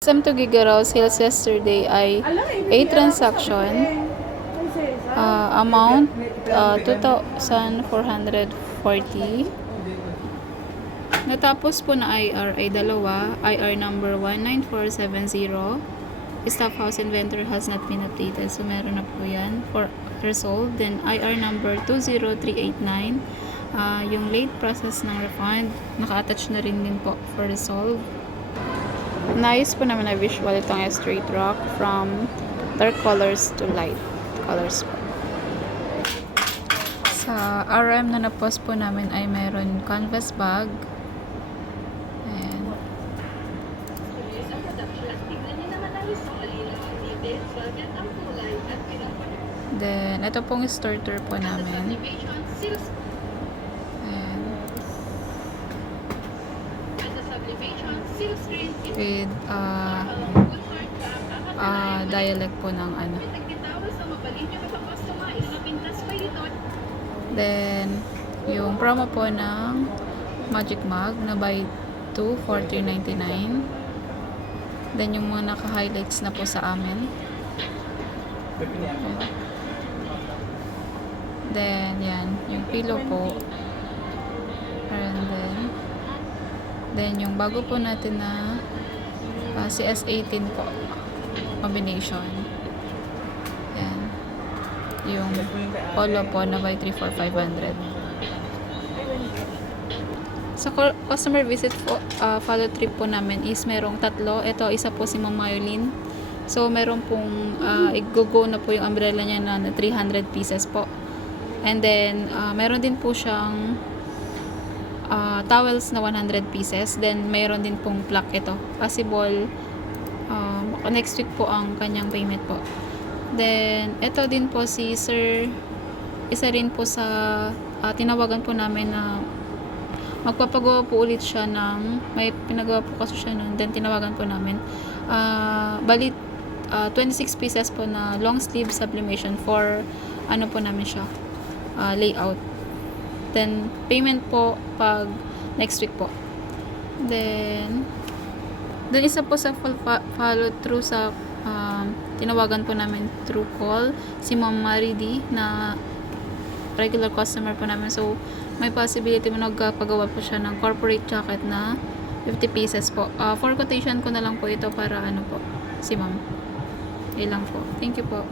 Some to Gigaraw sales yesterday ay 8 transaction, amount 2,440. Natapos po na IR ay dalawa, IR number 19470. Staff house inventory has not been updated, so meron na po yan for resolved. Then IR number 20389, yung late process ng refund, naka-attach na rin din po for resolve. Nice po naman na visual itong straight rock from dark colors to light colors po. Sa RM na na-post po namin ay meron canvas bag. Ayan. Then, ito pong starter po namin. With dialect po ng ano. Then yung promo po ng Magic Mug na buy 2 for 399. Then yung mga naka-highlights na po sa amin. Then yan, yung pillow po. And then yung bago po natin na CS18 po combination. Yan. Yung polo po na by 3 for 500. Sa customer visit po, follow trip po namin is merong tatlo. Ito, isa po si Ma'am Mayolin. So, meron pong i-go na po yung umbrella niya na 300 pieces po. And then, meron din po siyang towels na 100 pieces. Then, mayroon din pong plaque ito. Possible, next week po ang kanyang payment po. Then, ito din po si Sir, isa rin po sa tinawagan po namin na magpapagawa po ulit siya ng, may pinagawa po kasi siya nun. Then, tinawagan po namin. Balit, 26 pieces po na long sleeve sublimation for, ano po namin siya, layout. Then, payment po pag next week po. Then isa po sa follow through sa tinawagan po namin through call si Ma'am Maridi na regular customer po namin. So, may possibility mo nagpagawa po siya ng corporate jacket na 50 pieces po. For quotation ko na lang po ito para ano po, si Ma'am. Ilang po. Thank you po.